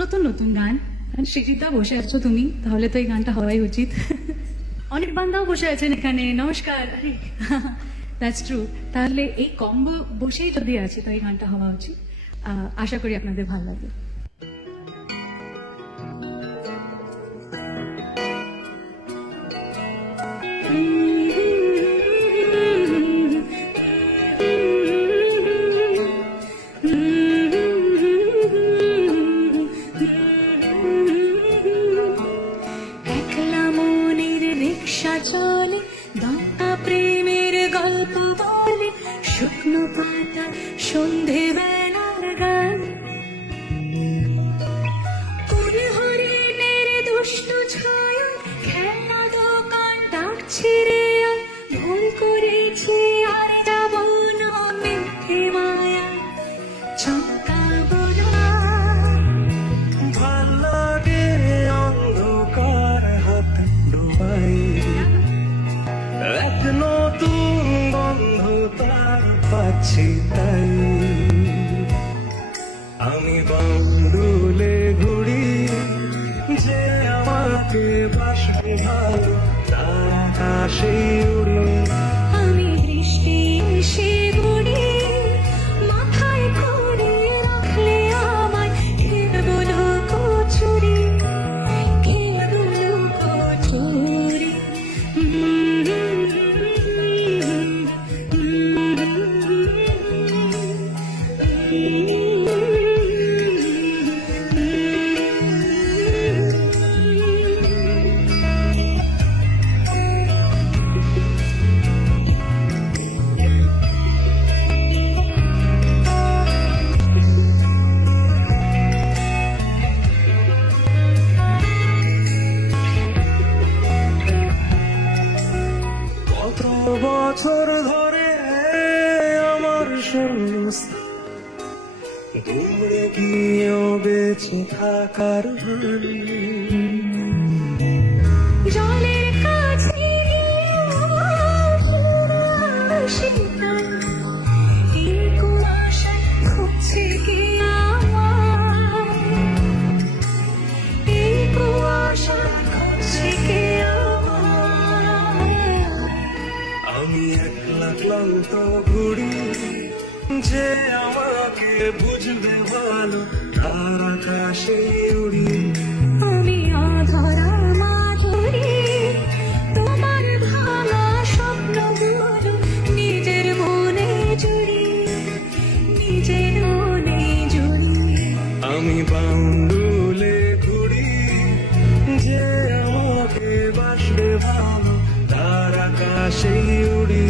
নতুন নতুন গান। সৃজিতা বসে আছো তুমি, তাহলে তো এই গানটা হওয়াই উচিত। অনেক বান্ধাও বসে আছেন এখানে, নমস্কার। That's true. তাহলে এই কম্বো বসেই যদি আছে তো এই গানটা হওয়া উচিত। আশা করি আপনাদের ভালো লাগবে। চলে দমকা প্রেমের গল্প বলে, শুকনো পাতা সন্ধে বেলার গান, হরিণের দুষ্ট ছায়া খেলা দোকান ডাকছে রে, ভুল করেছে আর যাব না মিথ্যে মায়া চমকাবো না। ভাল লাগে অন্ধকার হাতে ডুবাই, এক নতুন গন্ধ তার পাচ্ছি তাই। আমি বাউন্ডুলে ঘুরি, যে আমাকে বাসবে ভালো তার আকাশে উড়ি। আমি বৃষ্টি এসে ঘুরি, মাথায় করে রাখলে আমায় কেবল কচুরি, কেবল কচুরি। কত বছর ধরে আমার শূন্যস্থান, দূরে গিয়েও বেঁচে থাকার ভান। জলের কাছে খুঁজছে কি আমি একলা ক্লান্ত ঘুরি, যে আমাকে বুঝবে ভালো তার আকাশে উড়ি। আমি অধরা মাধুরী, তোমার ভাঙা স্বপ্নগুলো নিজের মনে জুড়ি, নিজের মনে জুড়ি। আমি বাউন্ডুলে ঘুরি, যে আমাকে বাসবে ভালো তার আকাশে উড়ি।